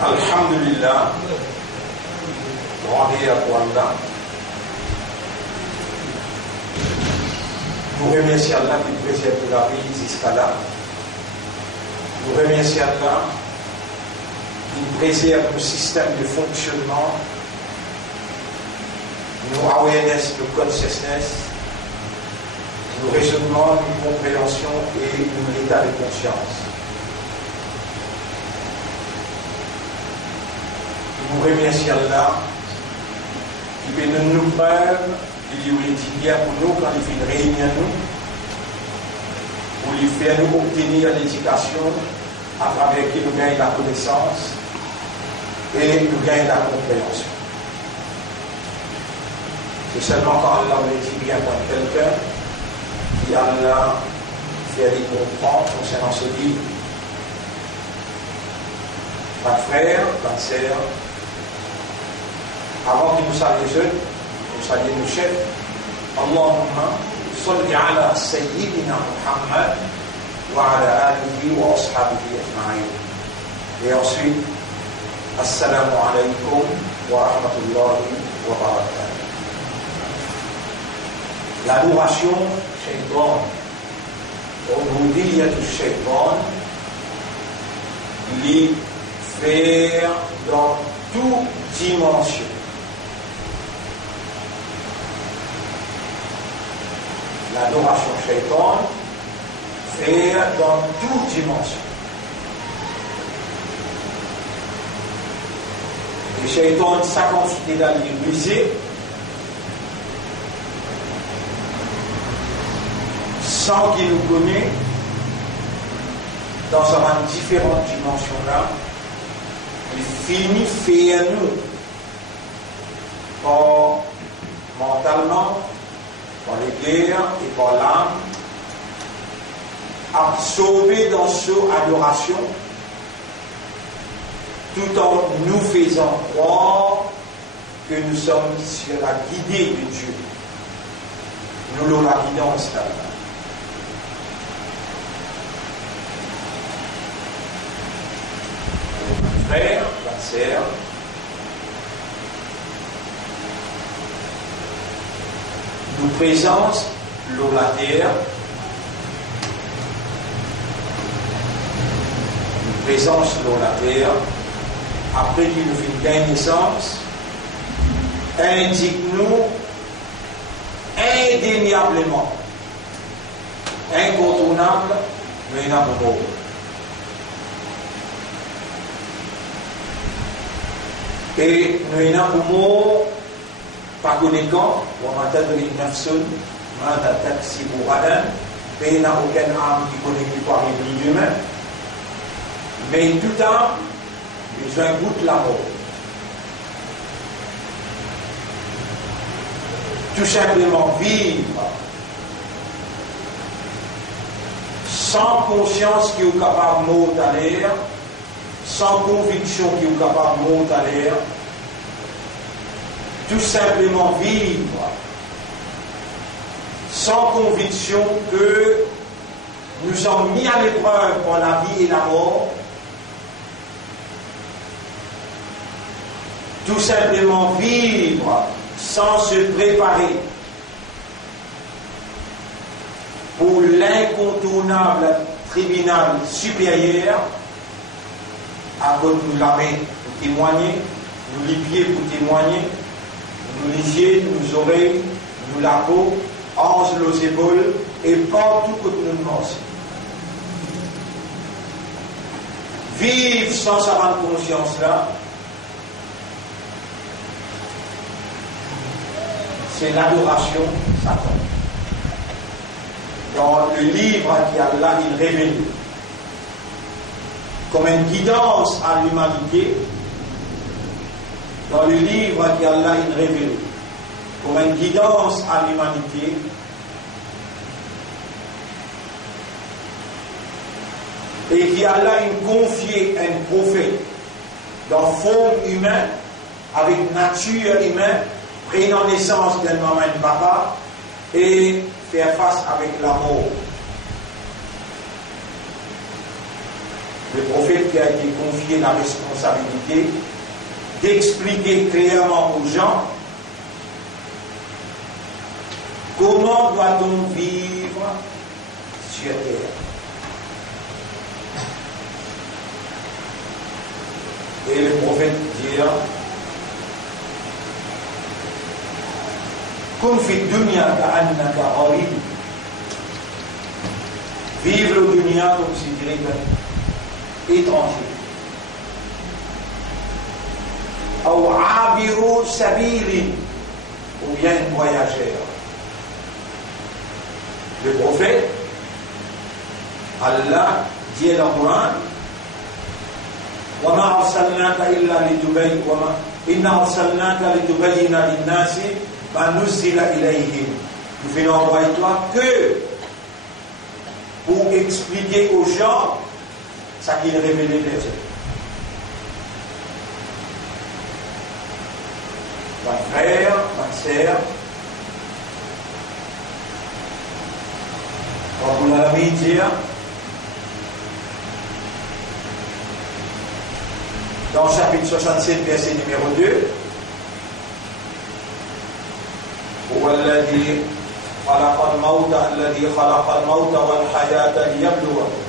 Alhamdulillah, rendez à Allah. Nous remercions Allah qui préserve la vie jusqu'à là. Nous remercions Allah qui préserve le système de fonctionnement, nos awareness, nos consciousness, nos raisonnements, nos compréhensions et nos états de conscience. Nous remercions Allah qui peut nous faire de l'utilité pour nous quand il fait une réunion pour lui faire nous obtenir l'éducation à travers qui nous gagnons la connaissance et nous gagnons la compréhension. C'est seulement quand Allah le dit bien pour quelqu'un qui Allah fait lui comprendre concernant ce livre. Pas de frère, pas de sœur. Avant que nous saluions jeunes, nous saluons nos chefs. Allahumma salli ala Sayyidina Muhammad wa ala alihi wa ashabihi ajma'in. Et ensuite, Assalamu alaikum wa rahmatullahi wa barakatuh. L'adoration shaitan, ubudiyatu shaitan, les faire dans toute dimension. L'adoration shaitan, faire dans toute dimension. Le shaitan, sa quantité d'aller briser, sans qu'il nous connaisse, dans une différente dimension là, il finit faire nous, par mentalement, par les guerres et par l'âme, absorbé dans cette adoration, tout en nous faisant croire que nous sommes sur la guidée de Dieu. Nous l'avons la guidance là. Frère, la sœur, nous présente l'eau la terre, nous présente l'eau la terre, après qu'il nous fait gagner naissance, indique-nous indéniablement, incontournable, mais inamoureux. Et nous avons pas connaissant, on a entendu une personne, on a entendu si vous avez, mais il n'y a aucune âme qui connaît qui peut arriver lui-même. Mais tout le temps, besoin de goûter la mort. Tout simplement vivre sans conscience qui est capable de monter à l'air, sans conviction qui est capable de monter à l'air, tout simplement vivre sans conviction que nous sommes mis à l'épreuve par la vie et la mort, tout simplement vivre sans se préparer pour l'incontournable tribunal supérieur, à cause nous la main pour témoigner, nous les pieds pour témoigner, nous les yeux, nous oreilles, nous la peau, hanches, les épaules, et partout que nous pensons. Vivre sans sa conscience là, c'est l'adoration Satan. Dans le livre qui Allah il révèle comme une guidance à l'humanité, dans le livre qui Allah il révèle comme une guidance à l'humanité, et qui Allah il confié un prophète dans forme humaine, avec nature humaine, prenant naissance d'un maman et d'un papa, et faire face avec la mort. le prophète qui a été confié la responsabilité d'expliquer clairement aux gens comment doit-on vivre sur terre. Et le prophète dit Kun fi dunya ka'annaka gharib. Vivre le dunya comme si tu étais étranger. Ou abiru sabili, ou bien voyageur. Le prophète, Allah dit dans le Coran وَمَا أَرْسَلْنَاكَ إِلَّا لِتُبَيِّنَ إِنَّا أَرْسَلْنَاكَ لِتُبَيِّنَ لِلنَّاسِ مَا نُزِّلَ إِلَيْهِمْ. Nous venons envoyer toi que pour expliquer aux gens ce qu'il révélait vers eux. Ma frère, ma sœur, quand vous l'avez dit, dans le chapitre 67, verset numéro 2, هو الذي خلق الموت الذي خلق الموت والحياة ليبلوكم.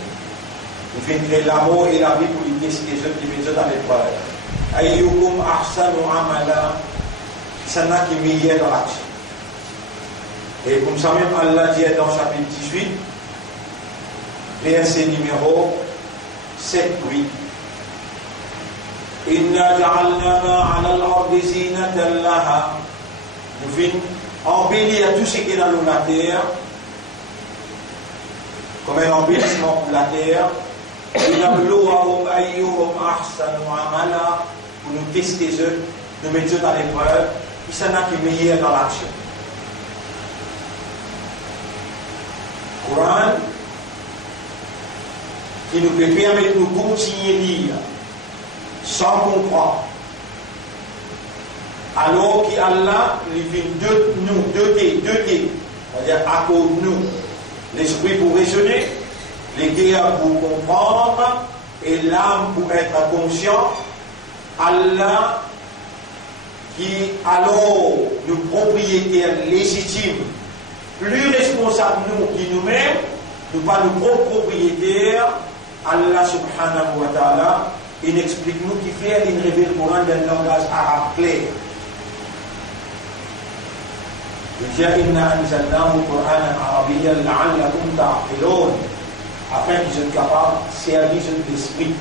Il fait créer l'amour et la vie pour les tester ceux qui mettent dans l'épreuve. Ayyukum ahsanu amala, c'est là qui meilleur dans l'action. Et comme ça même Allah dit dans le chapitre 18, verset numéro 7-8. Inna ja'alna ma 'ala al-ardi zinatan laha. Nous venons embellir tout ce qui est dans la terre, comme un embellissement pour la terre, pour nous tester eux, nous mettre dans l'épreuve, puis ça n'a qui meilleur dans l'action. Coran qui nous peut permettre de continuer à lire sans comprendre. Alors qu'Allah lui fait nous doter, c'est-à-dire à cause de nous, l'esprit pour raisonner, les cœurs pour comprendre et l'âme pour être conscient. Allah qui alors nous propriétaires légitimes, plus responsables nous qui nous-mêmes, nous pas nos propres propriétaires. Allah subhanahu wa ta'ala, il explique nous qui fait, il révèle le Coran dans un langage arabe clair. إِنَّا أَنزَلْنَاهُ قُرْآنًا عَرَبِيًّا لَعَلَّكُمْ تَعْقِلُونَ, afin qu'ils soient capables de servir l'esprit.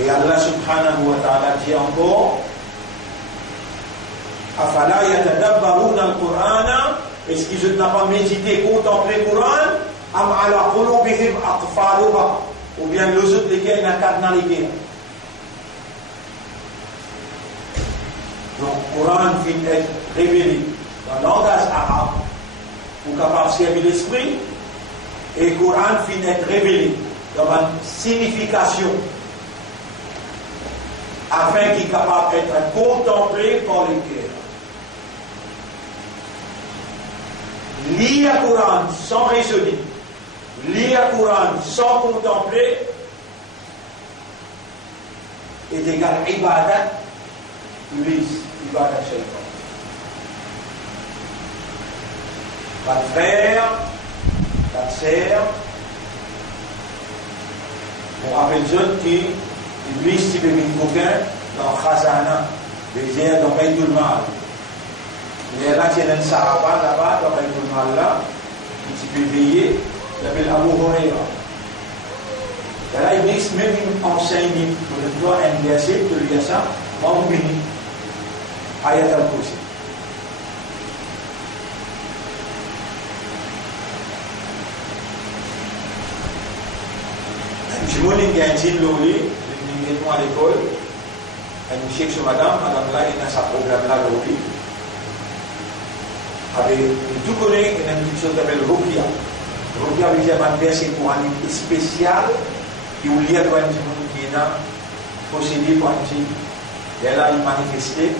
Et Allah subhanahu wa ta'ala dit encore أَفَلَا يَتَدَبَّرُونَ الْقُرْآنَ, est-ce qu'ils n'ont pas médité, contemplé le Coran, أَمْ عَلَى قُلُوبِهِمْ أَقْفَالُهَا, ou bien les autres lesquels n'a qu'à dans les guerres. Donc, le Coran vient être révélé dans le langage arabe pour capable de servir l'esprit, et le Coran vient être révélé dans une signification afin qu'il soit capable d'être contemplé par les cœurs. Lire le Coran sans raisonner, lire le Coran sans contempler est égal à ibadat, ibadat shaytan. Pas de frère, pas de sœur. On rappelle ceux qui lui si veut une coquin dans Khazana, les airs dans Baytul Mal. Mais là, il y a un saraba là-bas dans Baytul Mal là, qui peut veiller, il s'appelle Abu Huraira. Et là, Iblis même enseigne pour le droit un verset, pour lui dire ça, on bénit. Ayat al-Kursi. Je me dis qu'il y a un petit loli, je me à l'école, et je sais que madame là, il a sa programme là, loli. Tout connaît, il y a une petite chose qui s'appelle Rukia. Rukia veut dire un verset coranique spécial, qui est lié à un petit qui est possédé par un petit. Et là, il manifesté.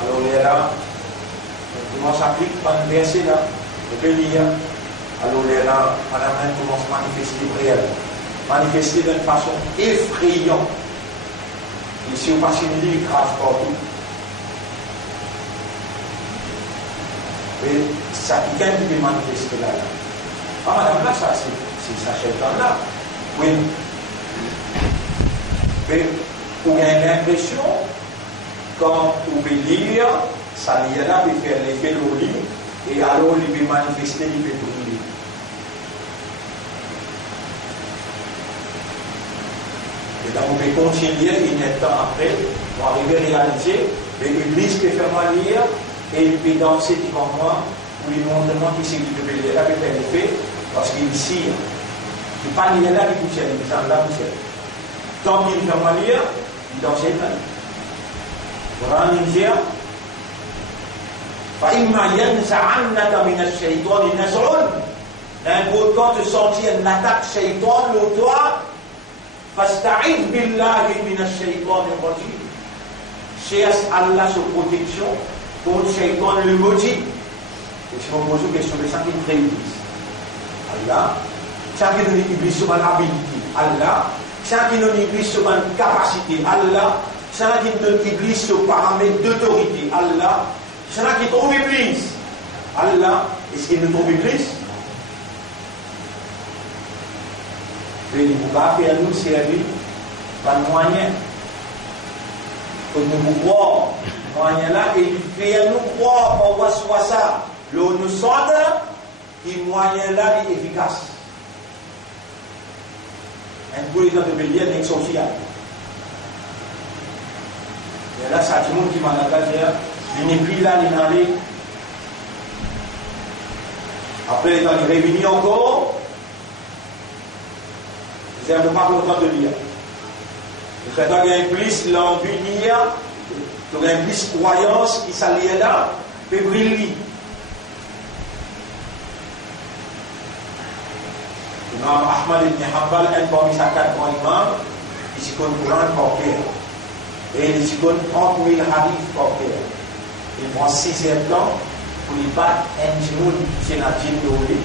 Alors, il est là, comment s'applique par un verset là, je peux lire. Alors là, madame commence à manifester réellement. Manifester d'une façon effrayante. Et si vous passez une vie, grave partout. Et ça, quelqu'un qui peut manifester là. Ah, madame, là, ça, c'est ça, là. Oui. Mais vous avez l'impression, quand vous pouvez lire, ça y est là, vous faire l'effet de lit, et alors il peut manifester, il peut briller. Et donc, vous pouvez continuer, et temps après, pour arriver à réaliser, l'Église peut faire moi lire, et il peut danser devant moi, pour lui montrer qui c'est qui peut lire, là, peut faire l'effet, parce qu'il sire. Il ne peut pas lire là, il pousse, il s'en là, pousse. Tant qu'il fait moi lire, il danse là. Quran dit فَإِمَّا يَنْزَعَنَّكَ مِنَ الشَّيْطَانِ نَزْعٌ. Quand tu sentis une attaque shaitan le toi, فَاسْتَعِذْ بِاللَّهِ مِنَ الشَّيْطَانِ الرَّجِيمِ. Cherche Allah sur protection contre shaitan le maudit. Et si on pose une question de ça qui crée l'Iblis. Allah, ça qui donne l'Iblis sur une habilité. Allah, ça qui donne l'Iblis sur une capacité. Allah, ça qui donne l'Iblis sur paramètre d'autorité. Allah, ça qui trouve l'Iblis. Allah, est-ce qu'il nous trouve l'Iblis? Et il vous va faire nous servir par moyen. Pour nous croire, moyen là, et il fait nous croire pour voir soit ça. L'eau nous sorte, et moyen là est efficace. Un coup, les gens de bélier, n'est social. Et là, ça, tout le monde qui m'a engagé, il n'est plus là, il est allé. Après, il est revenu encore. C'est un moment content de lire. Il y a un plus l'ambunir, il y a un plus croyance qui s'allie là, peut briller. Imam Ahmad ibn Hanbal, un parmi sa 4 grands imams, il s'y connaît le Coran par cœur. Et il s'y connaît 30 000 hadiths par cœur. Il prend 6 heures de temps pour lui battre un genou qui est dans le djinn de lui.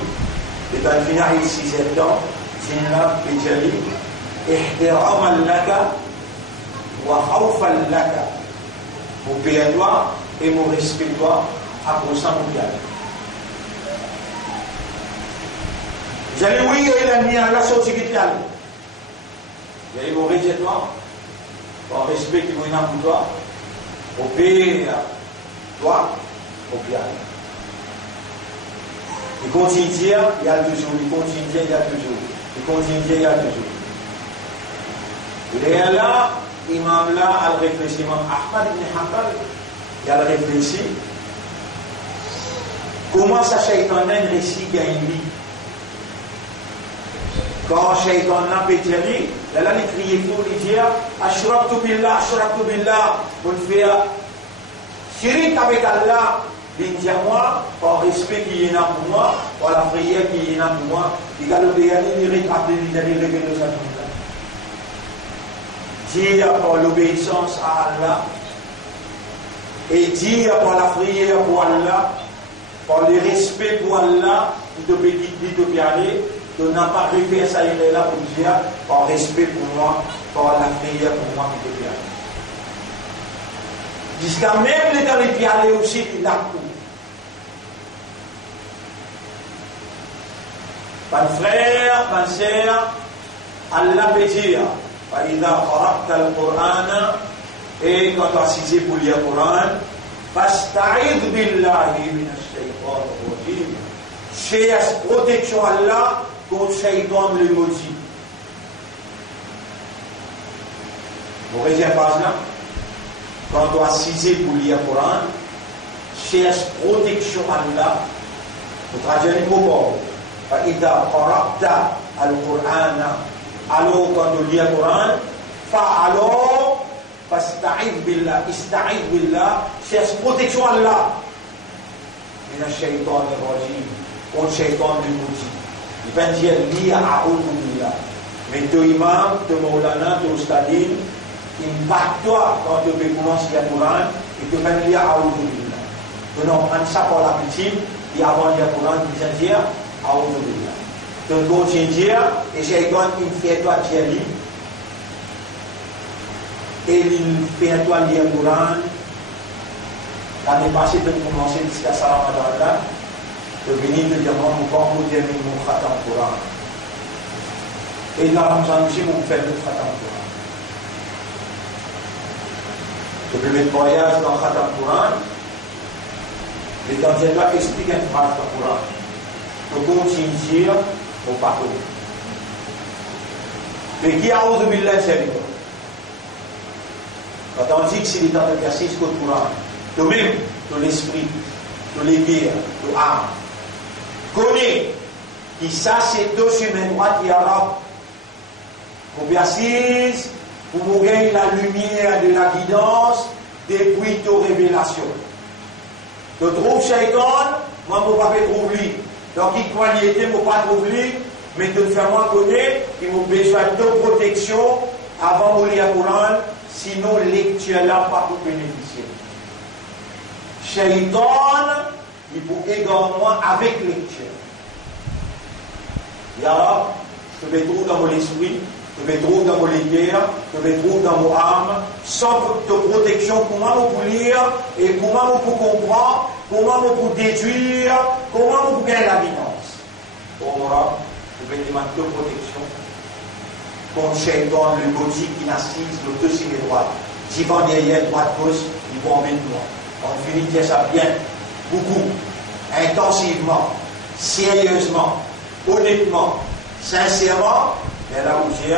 Et dans le final, il 6 heures de temps. Jinna Pejali, Ihtiraman laka wa khawfan laka. Mon paix à toi et mon respect à toi, à cause de mon bien. J'allais oui, il a mis à la sortie qui est allée. J'allais mon respect à toi, mon respect qui est pour toi, au paix à toi, au bien. Il continue, il y a toujours, il continue, il y a toujours. Il continue, il y a toujours. Et là, l'imam là a réfléchi, l'imam Ahmad ibn Hanbal, il a réfléchi. Comment ça, Shaitan a réussi à une vie? Quand Shaitan a pété, là, il criait pour lui dire Ashrabtu billah, pour le faire shirik avec Allah. Il dit à moi, par respect qui est là pour moi, par la prière qui est là pour moi, il a l'obéir, il a révélé sa dire par l'obéissance à Allah, et dire par la prière pour Allah, par le respect pour Allah, il te aller, de n'a pas référé ça, il est là pour dire, par respect pour moi, par la prière pour moi, qui te aller. Jusqu'à même les dans les aller aussi, il a tout. Mon frère, ma sœur, Allah peut dire, فإذا قرأت القرآن et quand tu as assisé pour lire le Coran, فاستعذ بالله من الشيطان الرجيم. Cherche protection à Allah contre le shaitan le maudit. Vous voyez cette phrase-là? Quand tu as assisé pour lire le Coran, cherche protection à Allah. Vous traduisez le mot. فإذا قرأت القرآن alors quand tu lis le Coran, alors فاستعذ بالله, استعذ بالله, cherche protection à Allah. من الشيطان الرجيم, contre le shaitan du maudit. Il va dire lis a'udhu billah. Mais ton imam, ton maulana, ton ustadine, il bat toi quand tu veux commencer le Coran, et tu vas lire a'udhu billah. Tu n'en prends ça pour la petite, et avant de lire le Coran, tu vas dire Aoudoubillah. Donc, continue de dire, et j'ai donné une fête à Djali, et il fait toi lire le Coran. L'année passée, de commencer jusqu'à ça, Ramadan, de venir te dire, moi, quand vous terminez mon Khatam Coran. Et là, Ramzan aussi, vous faites le Khatam Coran. Je vais mettre voyage dans Khatam Coran. Et quand je dois expliquer une phrase dans le Coran, je continue de dire au bateau. Mais qui a osé billah, c'est quand on dit que c'est l'état d'exercice que le Coran, de même, de l'esprit, de l'éguerre, de l'âme, connaît que ça c'est deux chemins droits qui arabe. Pour bien assise, pour mourir la lumière de la guidance depuis ta révélation. De trouve Shaitan, moi je ne peux pas trouver lui. Donc il croit qu'il était, je ne peux pas trouver lui, mais de faire moi connaître, il m'a besoin de protection avant de lire le Coran, sinon lecture là pas pour bénéficier. Shaitan, il peut également avec lecture. Ya, je vais trouver dans mon esprit, je vais trouver dans mon légère, je vais trouver dans mon âme, sans de protection, comment on peut lire, et comment on peut comprendre, comment on peut déduire, comment on peut gagner la guidance. Pour moi, je vais demander de protection. Comme Shaitan, le gothique qui n'assise le deux signes droits. J'y vais derrière, droite, gauche, ils vont emmèner moi. On finit de dire ça bien, beaucoup, intensivement, sérieusement, honnêtement, sincèrement, mais là où j'ai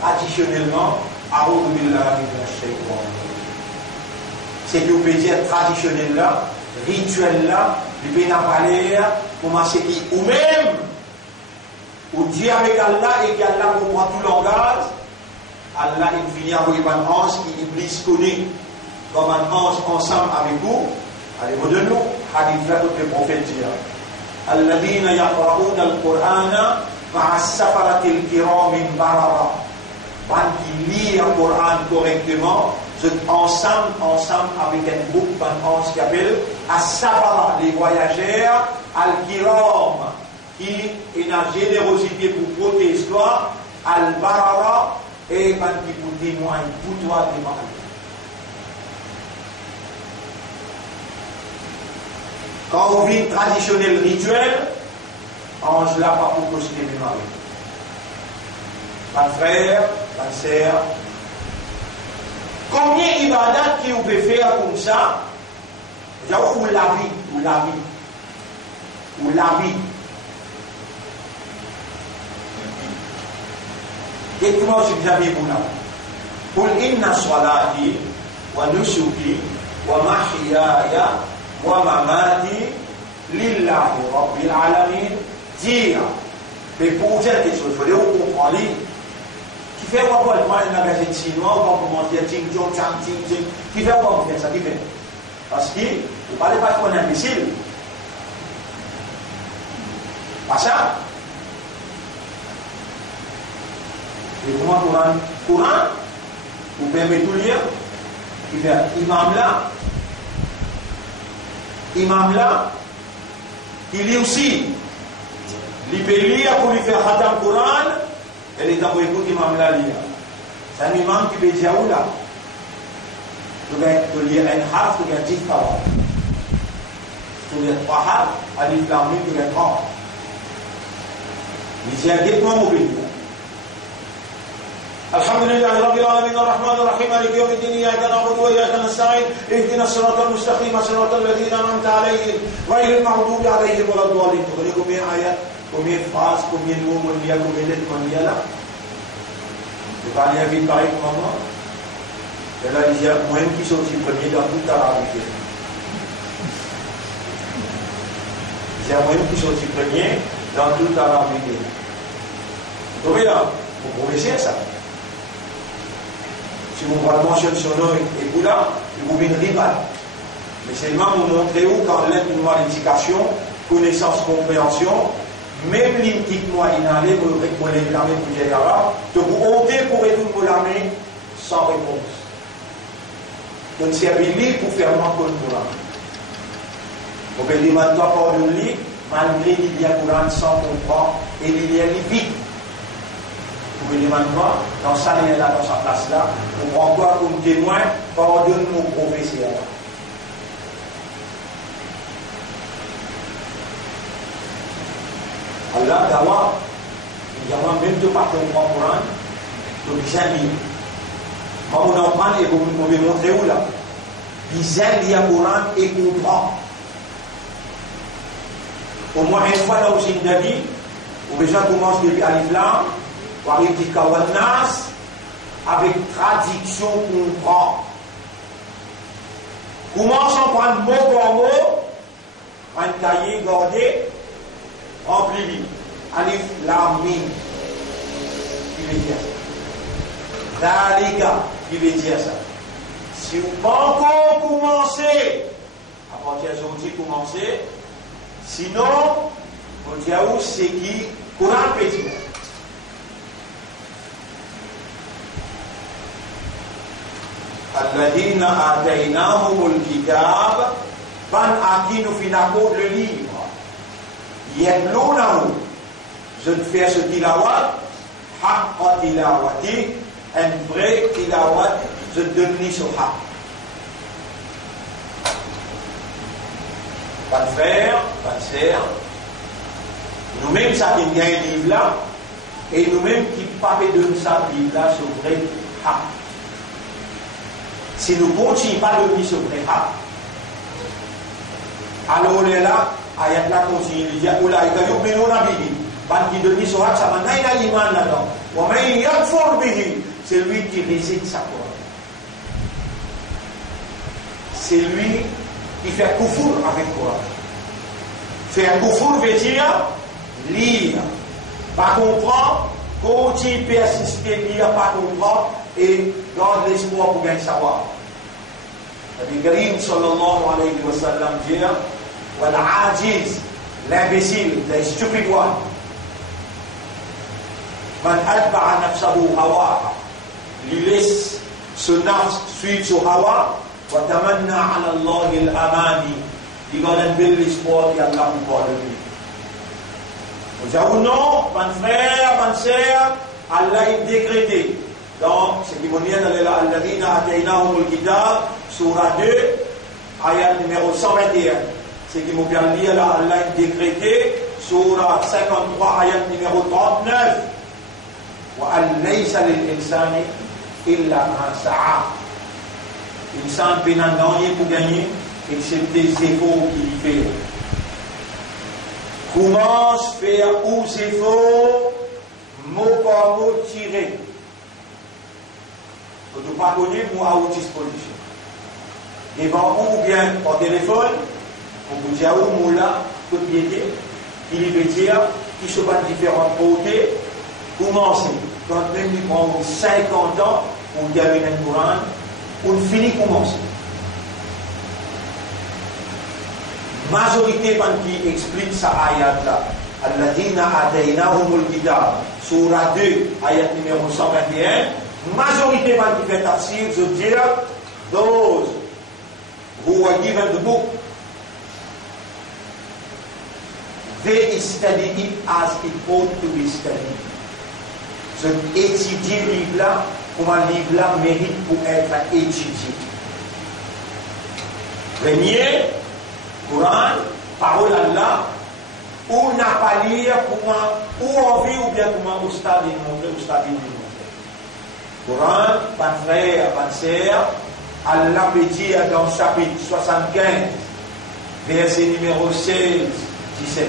traditionnellement, c'est que vous pouvez dire traditionnel là, rituel là, le bénapalère, comment c'est qui, ou même, ou dire avec Allah et qu'Allah comprend tout langage, Allah il finit avec un ange qui Iblis connaît, comme un ange ensemble avec vous, allez vous donner nous, hadith là que le prophète dit. الذين يقرؤون القرآن مع السفرة الكرام بررة. Quand ils lisent le Coran correctement, ensemble avec un groupe, un ange qui appelle As-Safara, les voyageurs, Al-Kiram, qui est une générosité pour protéger toi, Al-Barara, et quand qui vous témoigne pour toi des mal. Quand on vit traditionnel rituel, ange là pas pour considérer mes maris. Pas de frère, pas de sœur. Combien d'ibadat qui vous peut faire comme ça? Ou la vie. Dites-moi si vous avez vous là. Qul inna salati wa nusuki wa mahyaya wa mamati lillahi rabbil alamin. Dire, mais pour vous dire quelque chose, il faut dire vous comprendre. Qui fait quoi pour le prendre un magasin chinois, ou comment dire ting jong chang ting ting, qui fait quoi pour faire ça, qui fait? Parce que vous ne parlez pas qu'on est imbécile. Pas ça. Et comment Coran, vous permet tout lire, qui fait imam là, il lit aussi. Il peut lire pour lui faire Khatam Coran, et il est d'abord écouter imam là lire. C'est un imam qui peut dire où là? Tu lire un harf, tu lire 10 paroles. Tu lire 3 harfs, alif lam mim, tu lire 30. Il dit dites-moi mon béni. الحمد لله رب العالمين الرحمن الرحيم مالك يوم الدين إياك نعبد وإياك نستعين اهدنا الصراط المستقيم صراط الذين أنعمت عليهم غير المغضوب عليهم ولا الضالين. Vous voyez combien d'ayats, combien de phrases, combien de mots, combien de lettres, combien là? Vous parlez à vie pareil comme moi. Et là, il y a moi qui sont aussi premiers dans toute l'Arabie. Il y a moi qui sont aussi premiers dans toute l'Arabie. Vous voyez là, vous progressez ça. Si vous voyez mentionner son nom et vous là, vous avez une rival. Mais c'est seulement vous montrer où, quand l'aide nous a l'éducation, connaissance, compréhension, même l'intiquement inhalé, vous récoltez l'armée pour gérer là, de vous ôter pour retourner l'armée sans réponse. Donc c'est habilité pour faire moins que le Coran. Vous pouvez dire maintenant pour le lit, malgré qu'il y a Coran sans comprendre, et il y a les vite. Vous pouvez demander moi, dans ça, il est là, dans sa place là, on prend quoi comme témoin, pardonne mon professeur. Allah, d'avoir, il y a même de pas comprendre le Coran, donc bien lire. Quand on en parle, et vous pouvez montrer où là, bien lire le Coran et comprendre. Au moins une fois dans le David, où déjà commence depuis Alif Lam, avec traduction comprend. Commence à prendre mot par mot, un cahier gardé, rempli. Alif Lam Mim, qui veut dire ça. Dalika, qui veut dire ça. Si vous pas encore commencé, à partir d'aujourd'hui commencer, sinon, on dit à vous, c'est qui Coran peut dire. الذين آتيناهم الكتاب ban à qui nous finissons le livre يتلونه je ne fais ce tilawat حق tilawati un vrai tilawat je donne ce haq pas de frère pas de sœur nous-mêmes ça qui gagne le livre là et nous-mêmes qui pas de ça livre là ce vrai haq. Si nous ne continuons pas de donner ce vrai haq, alors on est là, ayat là continue, il dit, Oula, il y a eu un nabi, qui donne ce haq, ça va n'a iman là-dedans. C'est lui qui réside sa foi. C'est lui qui fait koufour avec quoi. Faire koufour veut dire lire, pas comprendre, continuer, persister, lire, pas comprendre, et garde l'espoir pour gagner savoir. Le Karim sallallahu alayhi wa sallam dit Wal-ajiz, l'imbécile, le stupide one. Man atba'a nafsahu hawa, il laisse ce nafs suivre son hawa, wa tamanna ala Allah al-amani, il garde un bel espoir qu'Allah vous parle de lui. Vous dites non, mon frère, mon sœur, Allah est décrété. Donc, ce qui vous dit dans Al-Ladina Ataynahum al-Kitab, Surah 2, ayat numéro 121. Ce qui vous vient de lire là, Allah est décrété, Surah 53, ayat numéro 39. Wa al-laysa lil-insani illa ma sa'a. L'insan peut n'en gagner pour gagner, excepté les efforts qu'il fait. Comment faire où c'est faux, mot par mot tiré. Vous ne pas connaître moi à votre disposition. Devant ou bien par téléphone, pour vous dire où moula, toute piété, il veut dire qu'il se bat différents côtés, commencer. Quand même il prend 50 ans pour gagner un Coran, on finit commencer. Majorité qui explique ça ayat là. Alladina ataynahumul kitab. Surah 2, ayat numéro 121. Majorité qui fait tafsir, je veux dire, those who were given the book, they study it as it ought to be studied. Je étudie le livre là, comment le livre là mérite pour être étudié. Premier, Coran, parole Allah, ou n'a pas lire, ou envie, ou bien comment au stade il montre, au stade il montre. Coran, pas de frère, pas de sœur, Allah peut dire dans le chapitre 75, verset numéro 16, 17.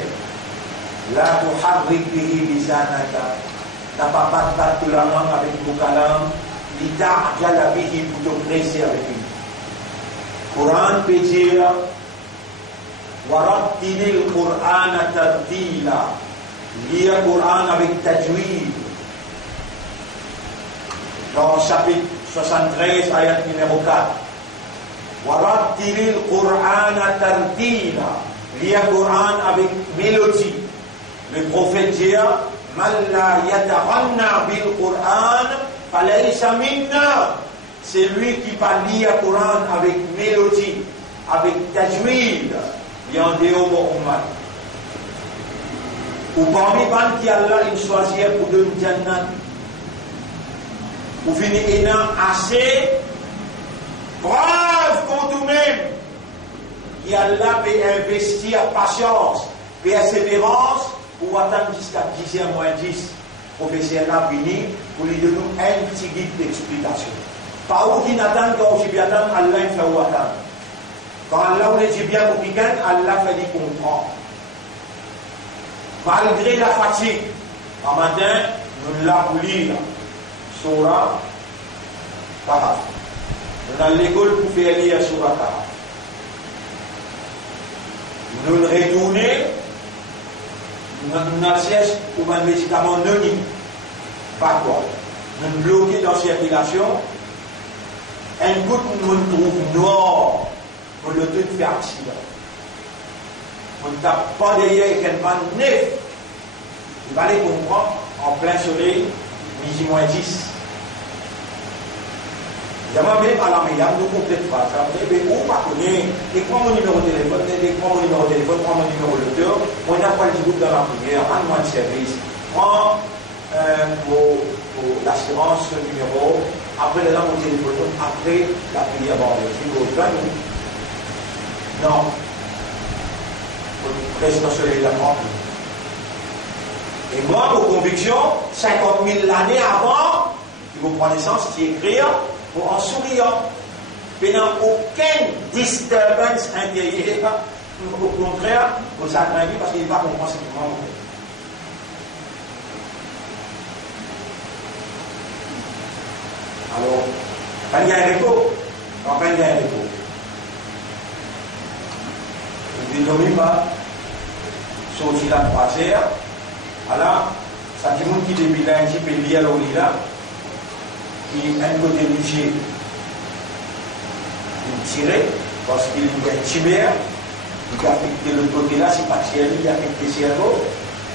La tuharrik bihi lisanaka. N'a pas battre la langue avec mon kalam, l'ita'jala bihi pour te presser avec lui. Coran peut dire warattilil Qur'ana tartila. Lire le Coran avec tajwid. Dans le chapitre 73, ayat numéro 4. Warattilil Qur'ana tartila. Lire le Coran avec mélodie. Le prophète dit Man la yataghanna bil Qur'an falaysa minna. C'est lui qui va lire le Coran avec mélodie, avec tajwid. Il y a un déo pour Ummat. Ou parmi ban qui Allah il choisit pour de Jannat. Ou fini énan assez brave contre vous-même. Et Allah peut investir patience, persévérance pour attendre jusqu'à 10h moins 10. Professeur là venu pour lui donner un petit guide d'explication. Par où qui n'attend quand on dit bien attendre, Allah il fait où attendre. Quand Allah on dit bien au week-end, Allah fait lui comprendre. Malgré la fatigue, en matin, nous l'avons lire Surah Kahf. Nous avons l'école pour faire lire Surah Kahf. Nous le retourner, nous avons siège pour un médicament non libre. Pas quoi. Nous bloquer dans la circulation. Un coup, nous nous trouvons noir pour le tout faire accident. On ne tape pas derrière et qu'elle va neuf. Il va les comprendre en plein soleil, midi moins 10. Il y a même à la meilleure, nous ne complète pas ça. Mais où pas connaître, et prends mon numéro de téléphone, prends mon numéro de téléphone, prends mon numéro de l'auteur, on n'a pas le groupe dans la prière, rends-moi le service, prends pour l'assurance ce numéro, après là mon téléphone, après la prière, bon, non. Reste dans ce élément. Et moi, vos convictions, 50 000 l'année avant, qui vous prend naissance, qui écrire, en souriant. Mais dans aucune disturbance intérieure, au contraire, vous avez parce qu'il ne va pas comprendre ce qu'il va faire. Alors, quand il y a un retour, quand il y a un retour, je ne dis pas, sorti la croisière, alors, ça dit monde qui depuis lundi peut lire l'olila, qui un côté léger, il tirait, parce qu'il y a un tibère, il a affecté le côté là, c'est partiel, il a affecté le cerveau,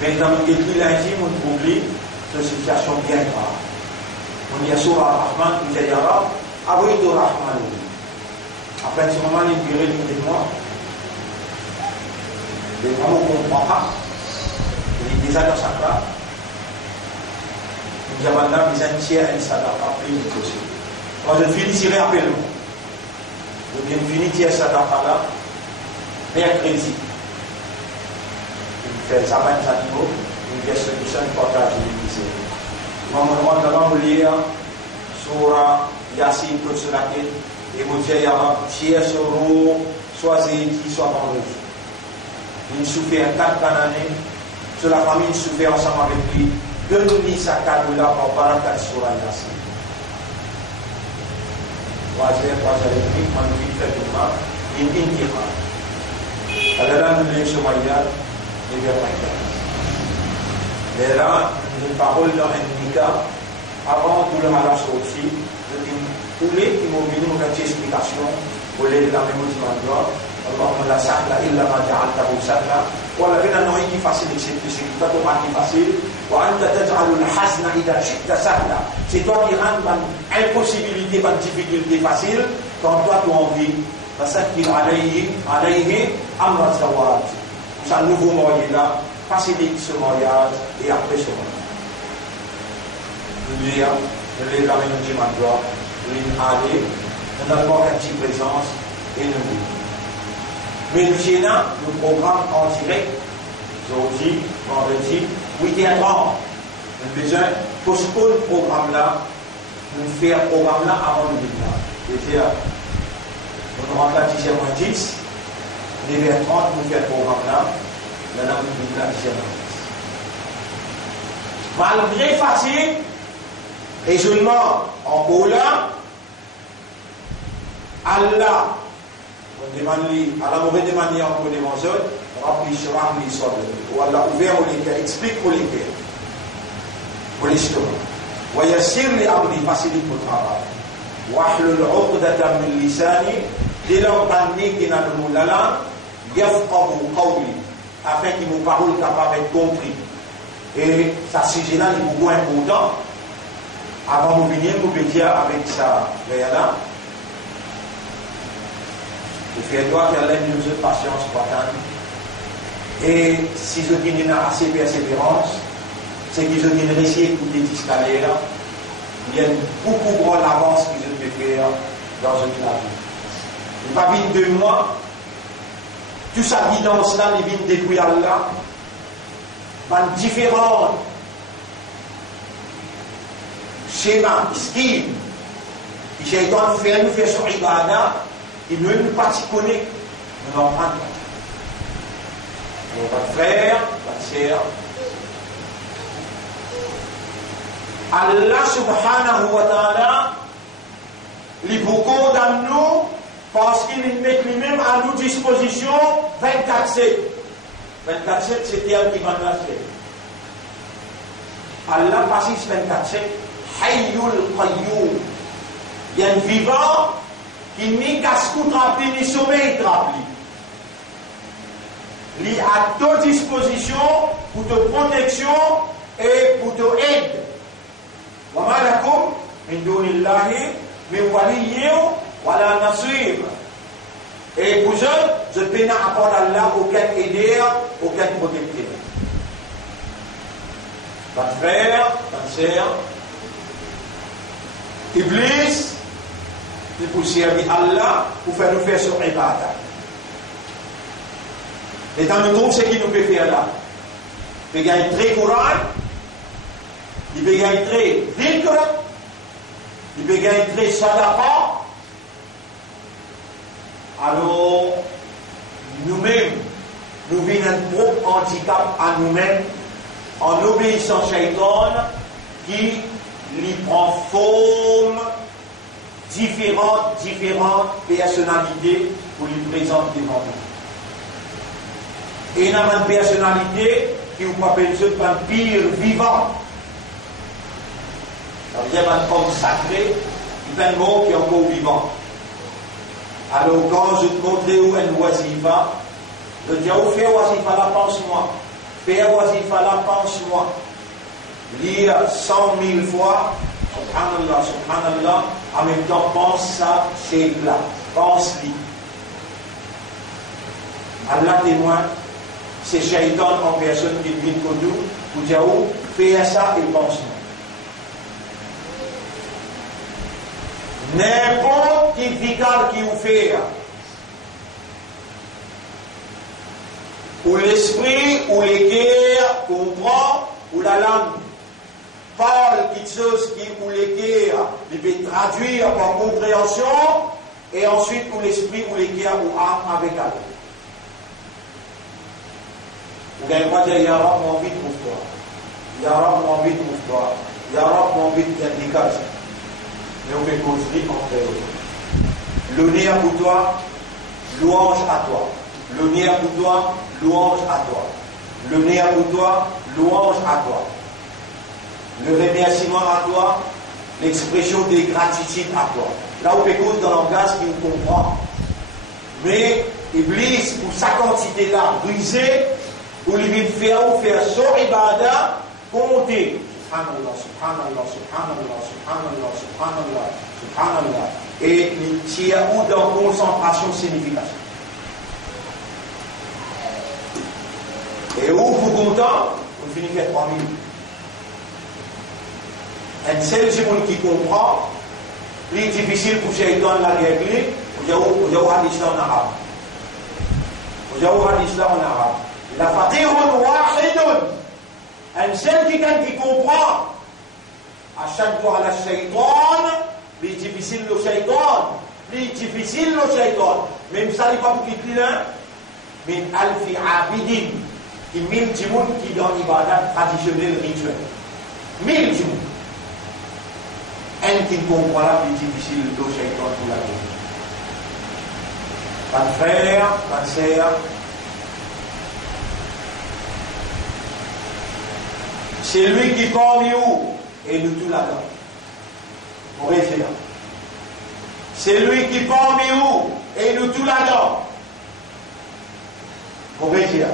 mais dans le depuis lundi, on trouve une situation bien grave. On y a sur Rahman, il y a arabe, avant de Rahman. Après ce moment, il dirait immédiatement, les gens ne comprennent pas. Il est déjà dans sa place. Nous avons là des entières et ça n'a pas pris le possible. Quand je finis, rappelle-moi. Je viens de finir ça n'a pas là. Mercredi. Il fait ça 25 animaux. Il fait ce que ça ne partage de l'Église. Moi, je vais vous lire sur Yassine, tout sur la tête. Et vous dire, il y a un tiers sur l'eau, soit c'est soit vendredi. Il souffert 4 années. Sur la famille souffert ensemble avec lui. Donne-lui sa cadeau-là pour Barakat sur la Yassine. Troisième, on lui fait du mal. Il intira. Alors là, nous les Somalia, les Vermaïdas. Mais là, une parole dans un nika, avant tout le malheur sorti, tous les qui m'ont mis une explication, pour les la même chose, اللهم لا سهل الا ما جعلته سهلا ولا غنى نوعي facile c'est pas trop facile وانت تجعل الحزن اذا شئت سهلا c'est toi qui rends une impossibilité une difficulté facile quand toi tu as envie فسهل عليه امر الزواج c'est un nouveau moyen là facilite ce mariage et après ce mariage je l'ai la même dimanche aller on a pas une petite présence et nous mais nous avons le programme en direct, aujourd'hui, vendredi, 8h30. Nous avons besoin de postponer le programme là, nous faire le programme là avant le début. C'est-à-dire, nous rentrons à 10h moins 10, 9h30, nous faisons le programme là, nous avons le début à 10h moins 10. Malgré facile, raisonnement en Paula, Allah, on demande à la mauvaise manière pour les mensonges, Rabbi Shrah li sadri, ou Allah ouvert au cœur, explique pour les cœurs, pour l'estomac. Wa yassir li amri, facilite pour le travail. Wahlul uqdatan min lisani, dès lors qui n'a le mot là, yafqahu qawli, afin qu'il nous parole capable d'être compris. Et ça sujet là est beaucoup important. Avant de venir, nous pouvons dire avec ça, là. Je fais toi qu'elle ait une patience pour attendre. Et si je dis qu'il y a assez de persévérance, c'est qu'ils ont une réussi à écouter l'escalier là. Il y a une beaucoup grande avance qu'ils ont fait faire dans une vie. Il n'y a pas vite 2 mois, toute sa guidance là, il vient depuis Allah, dans différents schémas, schèmes, qui j'ai fait nous faire sur Ibada, il ne nous pas s'y connaît, nous n'en prenons pas. Votre frère, votre sœur, Allah subhanahu wa ta'ala, il vous condamne nous parce qu'il met lui-même à notre disposition 24/7. 24/7, c'était un qui va nous. Allah passe 24/7, Hayyul Qayyum. Il y a un vivant qui ni casse-cou trapli, ni sommeil trapli. Il est à ta disposition pour ta protection et pour ta aide. وما لكم من دون الله من ولي ولا نصير. Et vous autres, je ne peux pas apporter à Allah aucun aideur, aucun protecteur. Votre frère, votre sœur, Iblis, il peut servir Allah pour faire nous faire sur Ibadah. Et dans le trouve ce qu'il nous peut faire là. Il peut gagner très Coran, il peut gagner très Dhikr, il peut gagner très Sadaqa. Alors, nous-mêmes, nous vivons un gros handicap à nous-mêmes en obéissant à Shaitan qui lui prend forme différentes personnalités pour lui présenter devant nous. Et il y a une personnalité qui vous appelle ce vampire vivant. Ça veut dire un homme sacré, qui est un mot qui est encore vivant. Alors quand je te montrerai où est une wazifa, je dis où faire wazifa là, pense-moi. Faire wazifa là, pense-moi. Lire 100 000 fois, subhanallah, subhanallah, en même temps pense ça, c'est là. Pense-lui. Allah témoin, c'est Shaitan en personne qui vient de nous, pour dire où faire ça et pense-moi. N'importe qui vical qui vous fait, ou l'esprit, ou les guerres, comprend, ou la langue, parle quelque chose qui, ou les guerres, il peut traduire par compréhension, et ensuite, ou l'esprit, ou les guerres, ou âme avec Allah. Vous n'avez pas dit, Ya Rab, mon vite, trouve-toi. Ya Rab, mon vite, trouve-toi. Ya Rab, mon vite, indicatif. Mais on fait construire entre eux. L'honneur pour toi, louange à toi. L'honneur pour toi, louange à toi. L'honneur pour toi, louange à toi. Le remerciement à toi, l'expression de gratitude à toi. Là où on écoute dans le langage qui nous comprend. Mais Iblis, pour sa quantité là, brisée, pour lui faire son ibadah, compter. Subhanallah, subhanallah, subhanallah, subhanallah, subhanallah, subhanallah. Et il tire ou dans concentration signification. Et où vous content, vous finissez faire 3 minutes. Un seul monde qui comprend, plus difficile pour Shaitan la régler, vous avez hadith en arabe. Vous avez hadith en arabe. La fatihun wahidun. Un seul qui comprend, à chaque fois la Shaitan, plus difficile le Shaitan, plus difficile le Shaitan. Même ça n'est pas pour qui là, mais alfi abidin, qui 1000 timoun qui dans l'ibadat traditionnel rituel. 1000 timoun. Un qui comprend là, plus difficile le Shaitan pour la vie. Pas de frère, pas de sœur. C'est lui qui parmi vous et nous tout là-dedans. Pour réfléchir. C'est lui qui parmi vous et nous tout là-dedans. Pour réfléchir.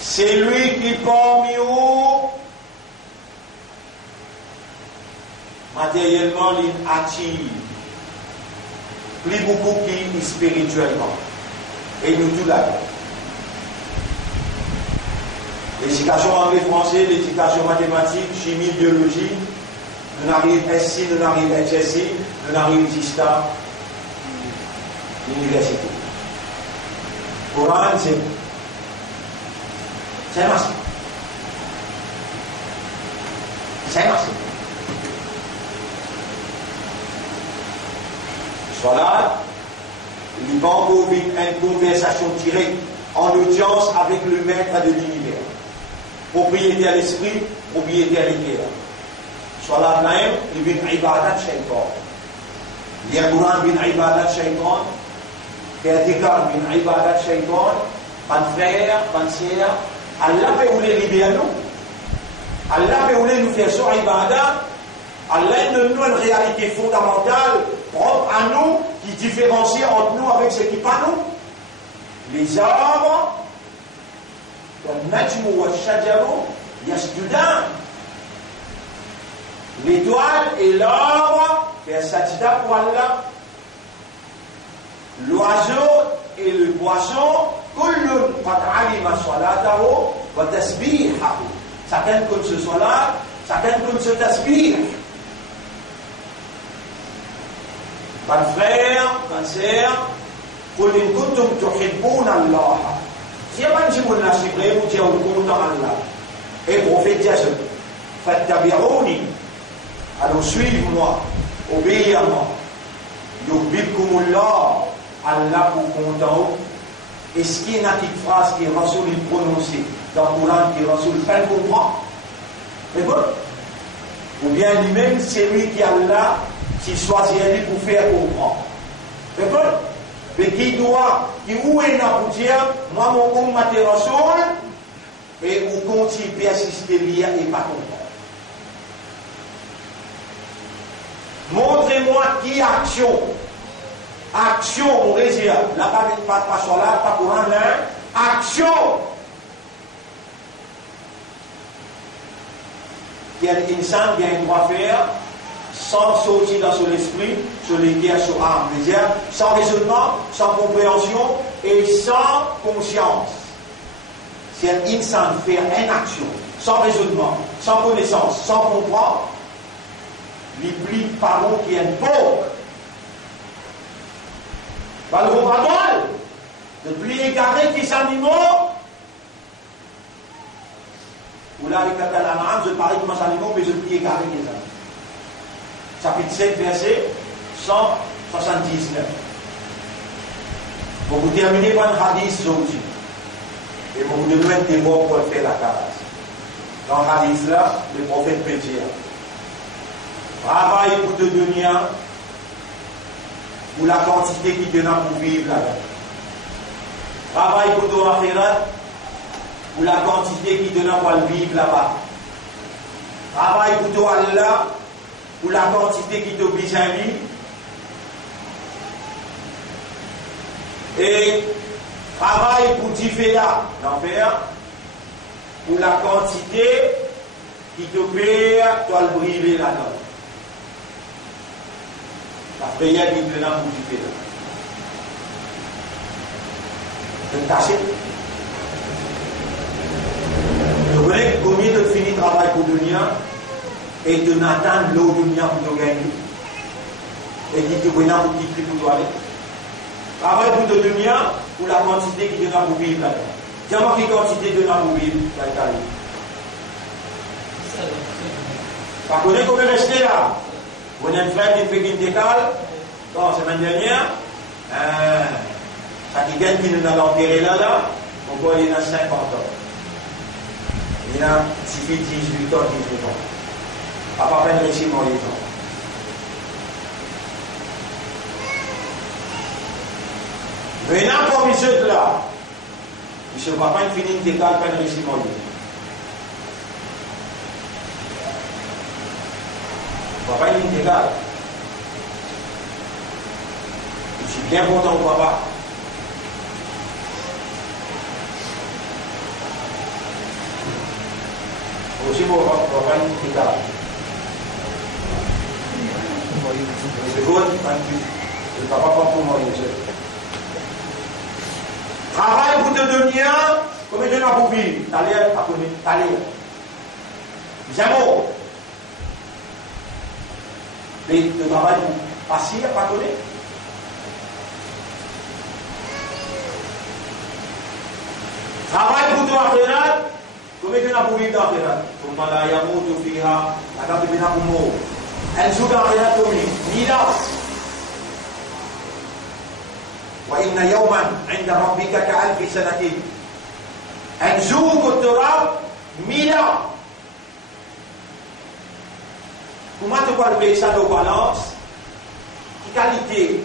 C'est lui qui parmi vous matériellement l'attire. Plus beaucoup qui spirituellement. Et nous tout là-dedans. L'éducation anglais-français, l'éducation mathématique, chimie, biologie, nous n'arrivons ici, nous n'arrivons ici, nous n'arrivons ici, l'université. Coran, c'est massif. C'est massif. Voilà, il va encore une conversation directe en audience avec le maître de l'univers. Propriété à l'esprit, propriété à l'éther. Soit même, il vient ibadat shaitan. Il y a Coran bin ibadat shaitan, Kéatikar bin ibadat shaitan, pan frère, pan sœur, Allah peut voulait libérer nous. Allah peut voulait nous faire sur ibadat. Allah donne nous une réalité fondamentale, propre à nous, qui différencie entre nous avec ce qui n'est pas nous. Les arbres, l'étoile et l'arbre, l'oiseau et le poisson, chacun comme ce salat, chacun comme ce tasbih. Mon frère, ma sœur, قل إن كنتم تحبون الله. Si vous ne l'achetez pas, vous dites content Allah. Et le prophète dit à ce fattabi'ouni. Alors suivez-moi, obéissez à moi. Yuhbibkumullah. Allah pour content. Et ce qui est une petite phrase qui est Rasoul prononcée dans le Coran, qui est Rasoul pas comprend. Mais bon. Ou bien lui-même, c'est lui qui a Allah, qui choisit lui pour faire comprendre. Mais bon. Mais qui doit, qui où est la routière, moi mon ummat est Rasoul, et où continue persister lire et pas comprendre. Montrez-moi qui action. Action, on réserve. Là, pas sur là, pas pour un là. Action. Qu'il y a un insan qui a un droit à faire, sans sortir dans son esprit, sur les guerres, sur armes, sans raisonnement, sans compréhension et sans conscience. Si un insan fait une action, sans raisonnement, sans connaissance, sans comprendre, il plie parole qui est un pauvre. Pas le combattant, de plier égaré qui s'animaux. Ou là, les catalans, je parie comme un animaux, mais je plie égaré les animaux. Chapitre 7, verset 179. Pour vous terminer par un hadith aujourd'hui. Et pour vous donner des mots pour faire la caresse. Dans le hadith là, le prophète peut dire travaille pour te donner pour la quantité qui te donne pour vivre là-bas. Travaille pour ton akhirat pour la quantité qui te donne pour vivre là-bas. Travaille pour ton Allah pour la quantité qui t'oblige à vivre. Et travaille pour Tiféa, l'enfer, pour la quantité qui te paie, toi le briser là-dedans. La prière qui te donne pour Tiféa. C'est caché. Vous voyez combien de finis travail pour Dunia et de n'attendre l'eau Dunia pour te gagner. Et qui te voit pour qui pour toi aller. Travail pour te Dunia pour la quantité qui te donne pour vivre là-dedans. Dis-moi quelle quantité te donne pour vivre là-dedans. Par contre, comment rester là? Vous avez un frère qui fait qu'il décale. Bon, semaine dernière, ça qui gagne qui nous a enterré là, on voit il y a 50 ans. Il y a 18 ans, 18 ans. À part peine réussi mon temps. Maintenant, comme ils là, il ne va pas finir une décale peine réussi mon temps. Papa, il est égal. Je suis bien content au papa. Aussi, mon papa, il est égal. C'est bon, le papa pas pour moi. Travaille pour te donner Combien de temps pour vivre? T'as l'air, t'as l'air. Jamais. Mais le travail pour passer, pas donné. Travail pour toi, Renat. Combien de temps pour vivre dans Renat? Comme la Yamou, tu finiras, la dame de Bina pour mourir. Elle joue dans Renat au milieu. 1000 ans. وإن يوما عند ربك كألف سنة. Un jour que tu auras 1000 ans. Comment tu peux lever ça de balance? Qualité,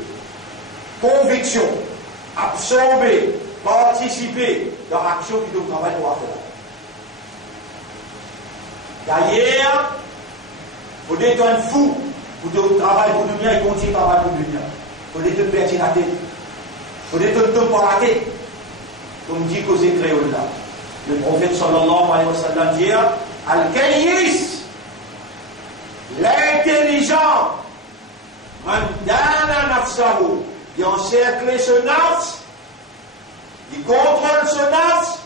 conviction, absorber, participer dans l'action qui doit travailler pour faire. D'ailleurs, vous êtes un fou, vous travaillez pour le bien et continuez à travailler pour le bien. Vous êtes un perdre la tête. Vous êtes un temps pour la tête. Comme dit Cosé Créole là. Le prophète sallallahu alayhi wa sallam dit Al-Kayyis, l'intelligent, man dana nafsahu, il encercle ce nafs, il contrôle ce nafs,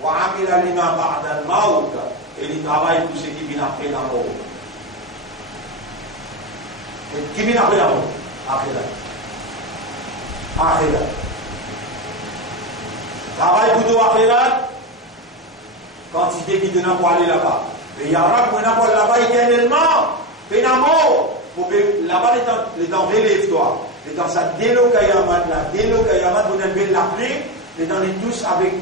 wa amila lima ba'da al-maut, et il travaille pour ce qui vient après la mort. Qui vient après la mort? Après la. Akhirat. Travail pour toi akhirat, quantité qui te n'a pas aller là-bas. Mais il y aura qu'on n'a pas là-bas éternellement. Mais là-bas, les temps relève-toi. Les temps ça délocayama, vous n'avez l'appeler, les temps les tous avec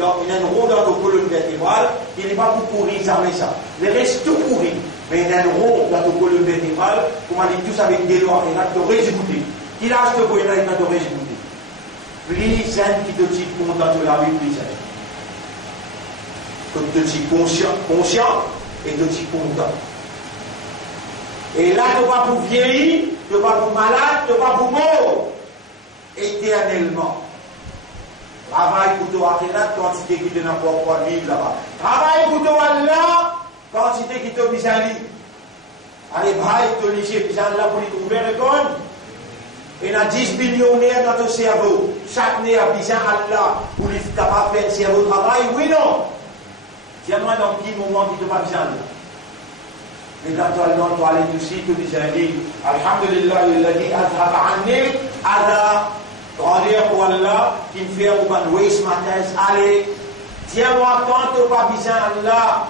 un rôle dans ton colonne vertébrale, il n'est pas pour courir, ça mais ça. Les restes tout courir. Mais il y a un rôle dans ton colonne vertébrale, comment les tous avec des lois, et là, te réjouter. Il a acheté pour il a te réjouter. Plus zen qui te dit content de la vie, plus zen. Que te dit conscient et te dit content. Et là, tu ne vas pas pour vieillir, tu ne vas pas pour malade, tu ne vas pas pour mort. Éternellement. Travaille pour toi, quantité qui te n'a pas vivre là-bas. Travaille pour toi, là, quantité qui te mise à lit. Allez, braille, te licher, puis là pour les trouver le compte. Et il y a 10 millionnaires dans ton cerveau. Chaque année a besoin Allah pour les capables de faire le cerveau travail. Oui, non. Dis-moi dans quel moment qui te pas besoin. Mais quand tu as allé dessus, tu dis Alhamdulillah, il a dit Al-Haba Anni, Ada, grandeur pour Allah, qui me fait pour un waste matin. Allez, tiens-moi quand tu n'as pas besoin Allah.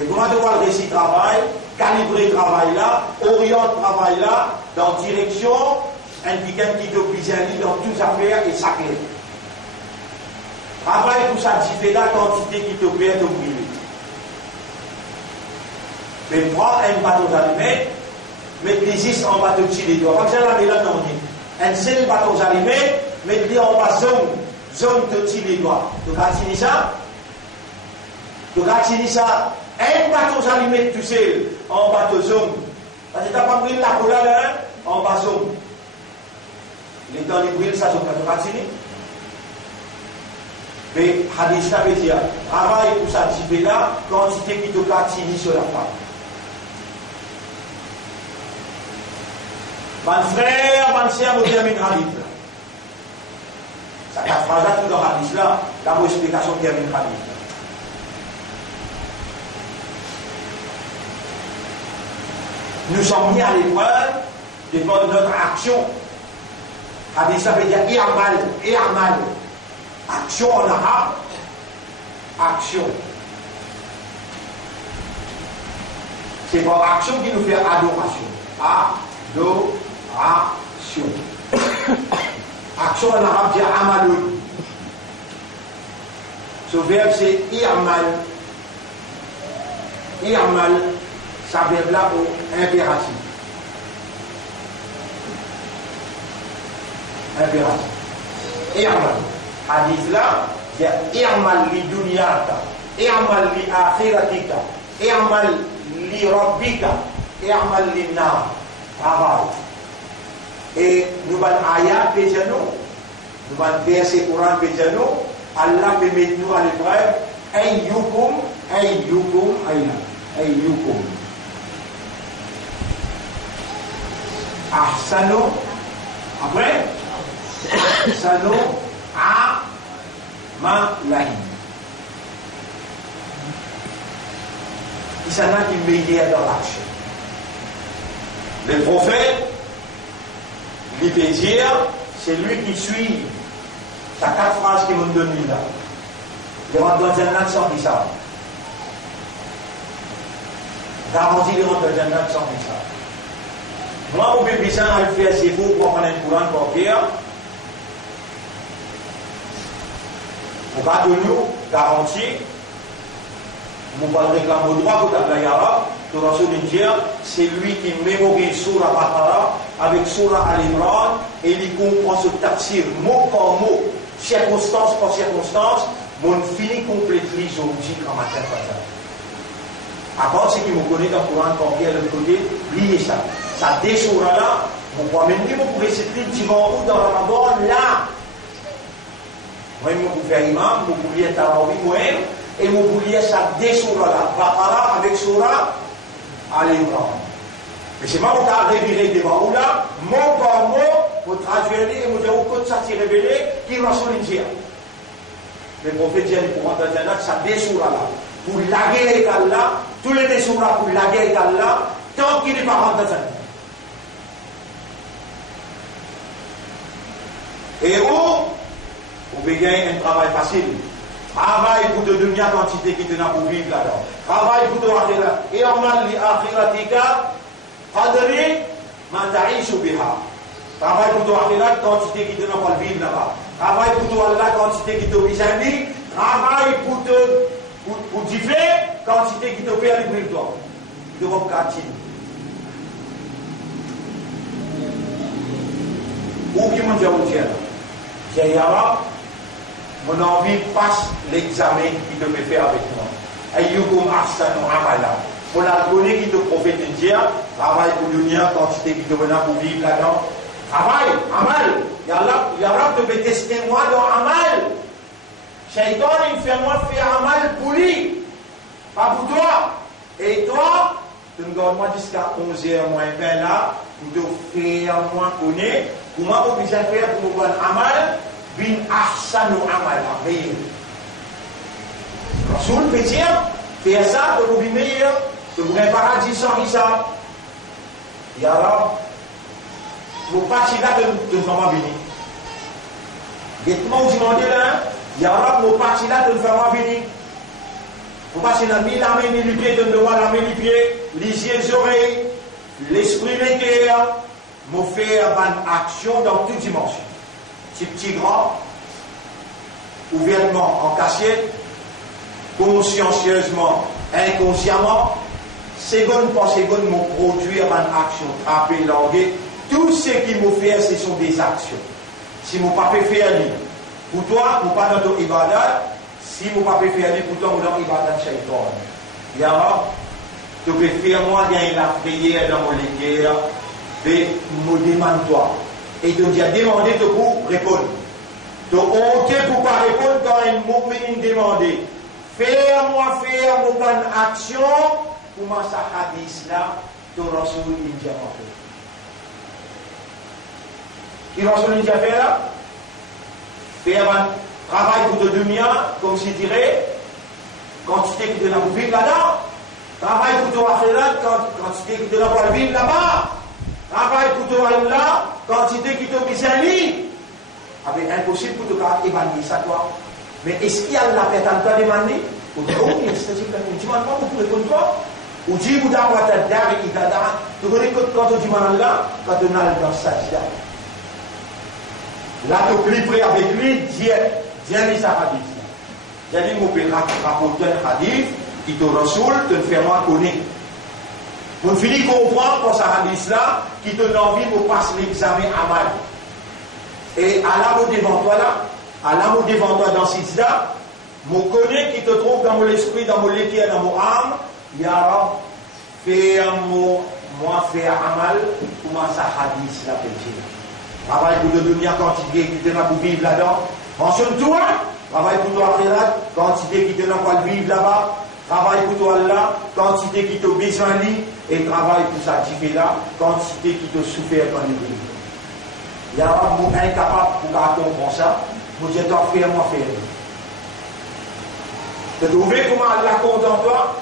Et comment tu vois le récit travail? Calibrer le travail là, orienter le travail là, dans direction, indiquant qui te besoin dans toutes les affaires et sacré. Travail pour ça, tu fais la quantité qui te plaît, te brûler. Mais prends un bateau d'allumettes, mets-les en bateau de les doigts. Pas que ça la mélange non dit. Un seul bateau d'allumettes, mets-les en bas zone de les doigts. Tu gratines ça? Tu gratines ça? Un bateau d'allumettes, tu sais, en bateau zone. Parce que tu n'as pas pris la couleur là, en bas zone. Les temps de brûler, ça, tu gratines. Mais hadith ça veut dire, travail pour ça, tu fais là, quantité qui te gratine sur la femme. Mon frère, mon sœur, vous terminez hadith là. Ça, la phrase là, tout dans hadith là, la bonne explication termine hadith. Nous sommes mis à l'épreuve de notre action. Hadith ça veut dire i'amal. Action en arabe. Action. C'est par action qui nous fait adoration. Adoration. Action en arabe c'est amalou. Ce verbe c'est i'amal. I'amal. Ça verbe là pour impératif. Impératif. I'amal. Hadith là, c'est i'amal li dunyaka, i'amal li akhiratika, i'amal li rabbika, i'amal li nar. Travail. Et nous allons ayat péjano, nous allons verser Coran péjano, Allah peut mettre nous à l'épreuve, ayyukum, ahsanu, après, ahsanu, ma laïn. Il s'en a qui meilleur dans l'action. Le prophète, il peut dire, c'est lui qui suit. C'est 4 phrases qu'il me donne là. Il rentre dans un accent qui ça. Garantie, il rentre dans un accent qui ça. Moi, mon bébé, ça, il fait assez beau pour prendre un courant pour dire. Au cas de nous, garantie, vous parlez réclamer au droit pour la Yara, tout le monde c'est lui qui mémorise Surah Baqara avec Surah Al-Imran et il comprend ce tafsir mot par mot, circonstance par circonstance, mon fini complètement aujourd'hui quand matin matin. Avant, c'est qu'il me connaît dans le Coran quand il y a le côté, liez ça. Ça des Surah là, vous pouvez même dire, vous pouvez s'écrire dimanche dans le Ramadan là. Moi, je vous fais imam, vous pouvez être tarawih, moi-même. Et vous vouliez ça des surahs là, Baqara avec surah Al-Imran. Mais c'est moi qui ai révélé devant vous là, mot par mot, vous traduisez et vous dites au côté de ça qui révélé, qui va sur l'Injil. Le prophète dit pour entendre ça des surahs là, pour laguer avec Allah, tous les surahs pour laguer avec Allah, tant qu'il n'est pas rentré dans ça. Et vous pouvez gagner un travail facile. Travail pour te donner la quantité qui te n'a pour vivre là-dedans. Travail pour te akhirat. Et en mal li akhiratika, qadri ma ta'ishu biha. Travail pour te akhirat, quantité qui te n'a pas vivre là-bas. Travail pour te Allah, quantité qui te bisani. Travail pour t'y faire, quantité qui te fait aller pour toi. De votre quartier. Où qui m'ont dit au ciel? J'ai yara. Mon envie passe l'examen qui te fait faire avec moi. Ayyukum ahsanu amala. Pour la donnée qui te prophète dire, travail pour l'union, quantité qui te venait pour vivre là-dedans. Travail, amal. Yara te fait tester moi dans amal. Shaitan, il fait moi faire amal pour lui. Pas pour toi. Et toi, tu me donnes moi jusqu'à 11h moins 20 là, pour te faire moi connaître. Comment vous pouvez faire pour me voir amal? Bin ahsanu amala. Rasoul peut dire, faire ça, de vous vivre meilleur, de vous un paradis sans hisab. Et alors, vous partez là de faire venir. Dites-moi, vous demandez là, et alors, vous partez là de faire venir. Vous passez là, mille la main, mille les pieds, de devoir la main, les pieds, les yeux, les oreilles, l'esprit, les cœurs, vous faire une action dans toute dimension. Petit grand, ouvertement en cachette, consciencieusement, inconsciemment, seconde par seconde, m'ont produit une action, trapper, languer. Tout ce qui m'ont fait, ce sont des actions. Si mon papa fait faire, pour toi, pour pas dans ton ibadat, si mon papa fait faire, pour toi, dans l'ibadat shaitan. Et alors, tu peux faire moi gagner la prière dans mon léguère, mais me demande-toi. Et tu as demandé de pour répondre. Tu as honte pour ne pas répondre quand un mouvement demandé. Fais-moi faire mon bonne action. Comment ça hadith là, tu Rasoul India fait. Qui Rasoul India fait là? Faire un travail pour te donner, comme si dirait, quantité qui te l'a pour vivre là-dedans. Travail pour te akhirat, quantité qui te l'a pour vivre là-bas. Travail pour toi là, quantité qui te misali. Avec impossible pour te faire évaluer ça toi. Mais est-ce qu'il y a la tête à toi demander? Ou dit, oh, c'est-à-dire que tu demandes pas pour répondre toi? Ou dit, vous d'abord ta dame et ta dame. Tu connais que quand tu demandes là, quand tu n'as dans sa sajda. Là, tu es plus près avec lui, dis sa hadith. J'ai dit, mon père rapporter un hadith qui te ressoule, te fait moi connaître. Vous finissez comprendre pour ça hadith là, qui te donne envie de passer l'examen à mal. Et à l'amour devant toi là, à l'amour devant toi dans ce là, je connais qui te trouve dans mon esprit, dans mon léquier, dans mon âme, ya Rab, fais moi faire amal, comment ça hadith là peut dire. Travail pour te donner la quantité qui te n'a pour vivre là-dedans. Mentionne-toi, travail pour toi akhirat, quantité qui te n'a pas vivre là-bas. Travail pour toi là, quantité qui te besoin et travail pour ça qui fait là, quantité qui te souffert quand il vit. Il y a un incapable pour comprendre ça, vous dites, faire moi faire. Tu trouves comment Allah content toi?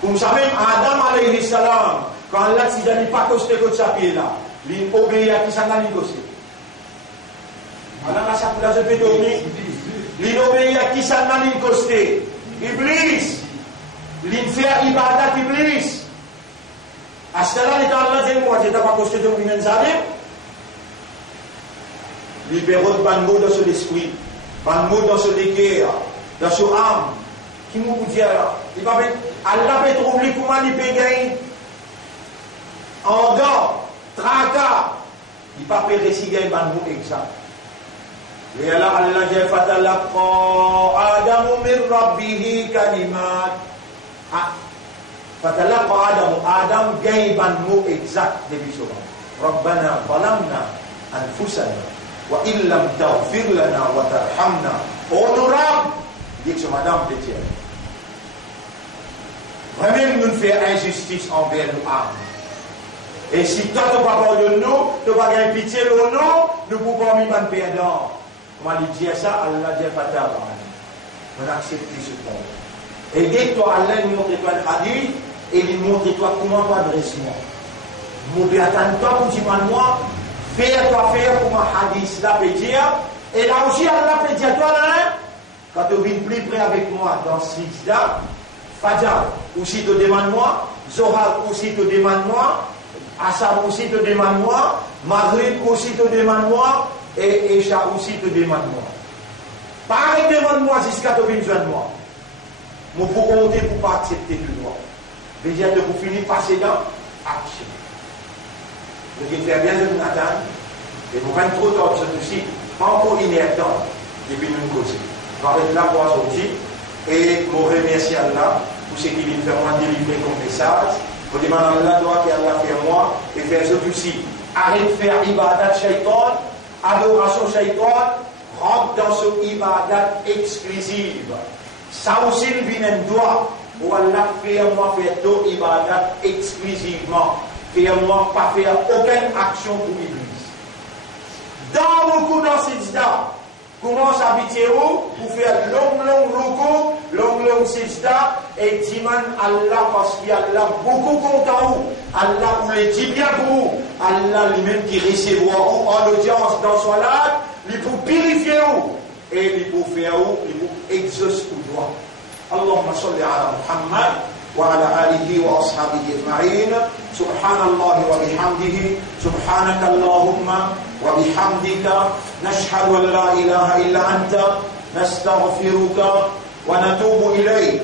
Comme ça même, Adam alayhi salam, quand Allah s'il n'a pas costé que sa pied là, il obéit à qui ça n'a pas costé. Allah n'a pas ça peut dormir. Il obéit à qui ça n'a pas costé. Iblis. Il fait ibadat Iblis. À ce là, il est en train de moi, je n'ai pas costé de mon inzadé. Libéraux de bango dans son esprit, bango dans son équerre, dans son âme. Qui m'a dit alors, Allah peut trouver comment il peut gagner. En dehors, tracas, il ne peut pas réciter un bango exact. Et alors, Allah dit Fatalaqa Adamu min Rabbihi kalimat. Fatalaqa Adamu, Adam gagne bango exact depuis ce moment. Rabbana zalamna anfusana. Wa illam taghfir lana wa tarhamna. Honorable, dit que madame de Dieu. Vraiment, nous faisons injustice envers nous âmes. Et si toi, tu ne vas pas de nous, tu ne vas pas pitié de nous, nous ne pouvons pas mettre un perdant. Moi, je dis ça, Allah dit Fatah. On accepte ce point. Et dès que toi, Allah nous montre toi le hadith, et il montre toi comment tu adresses-moi. Moi, je attends toi pour dire moi. Faire comme un hadith là peut dire, et là aussi Allah peut dire toi là, quand tu viens plus près avec moi dans ce là, Fajr aussi te demande moi, Zohar aussi te demande moi, Asar aussi te demande moi, Maghrib aussi te demande moi, et Isha aussi te demande moi. Pareil demande moi jusqu'à te venir de moi. Moi pour compter pour pas accepter de moi. Déjà de vous finir passer dans action. Donc il fait bien de nous attendre, et nous prenons trop tard ce aussi, pas encore inertant, depuis nous causer. On va être là pour sortir, et je remercie Allah pour ce qu'il vient faire moi délivrer comme message. Je demande à Allah qui Allah fait moi, et faire ce aussi. Arrête de faire ibadat shaitan, adoration shaitan, rentre dans ce ibadat exclusive. Ça aussi, il vient un doigt, où Allah fait moi faire tout ibadat exclusivement. Moi pas faire aucune action pour l'Église. Dans beaucoup dans ces états, commence à habiter pour faire long sejda et diman Allah parce qu'il y a Allah beaucoup content Allah vous le dit bien pour vous. Allah lui-même qui recevra en audience dans son âme, il pour purifier vous et il pour faire vous, il pour exaucer au droit. Allahumma salli ala Muhammad وعلى آله وأصحابه أجمعين سبحان الله وبحمده سبحانك اللهم وبحمدك نشهد أن لا إله إلا أنت نستغفرك ونتوب إليك.